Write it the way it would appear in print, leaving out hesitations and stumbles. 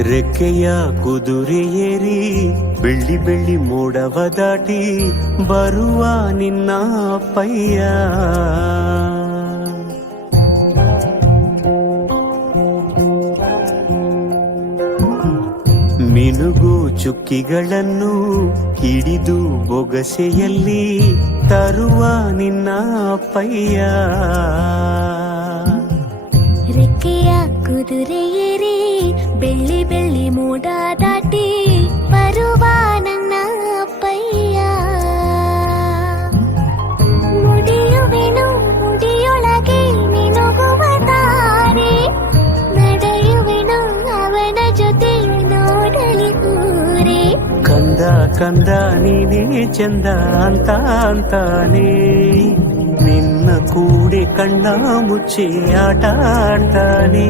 ರೆಕ್ಕೆಯ ಕುದುರೆ ಏರಿ ಬೆಳ್ಳಿ ಬೆಳ್ಳಿ ಮೋಡವ ದಾಟಿ ಬರುವ ನಿನ್ನ ಅಪ್ಪಯ್ಯ. ಮಿನುಗು ಚುಕ್ಕಿಗಳನ್ನು ಹಿಡಿದು ಬೊಗಸೆಯಲ್ಲಿ ತರುವ ನಿನ್ನ ಅಪ್ಪಯ್ಯ. ರೆಕ್ಕೆಯ ಕುದುರೆ ಏರಿ ಬೆಳ್ಳಿ ಬೆಳ್ಳಿ ಮೋಡ ದಾಟಿ ಬರುವ ನನ್ನ ಅಪ್ಪಯ್ಯ. ಮುಡಿಯುವೆನು ಮುಡಿಯೊಳಗೆ ಮಿನುಗುವ ತಾರೆ, ನಡೆಯುವೆನು ಅವನ ಜೊತೆ ನೋಡಲಿ ಊರೇ. ಕಂದ ಕಂದ ನೀನೇ ಚಂದ ಅಂತ ಅಂತಾನೆ, ನಿನ್ನ ಕೂಡೆ ಕಣ್ಣ ಮುಚ್ಚಿ ಆಟ ಆಡ್ತಾನೆ.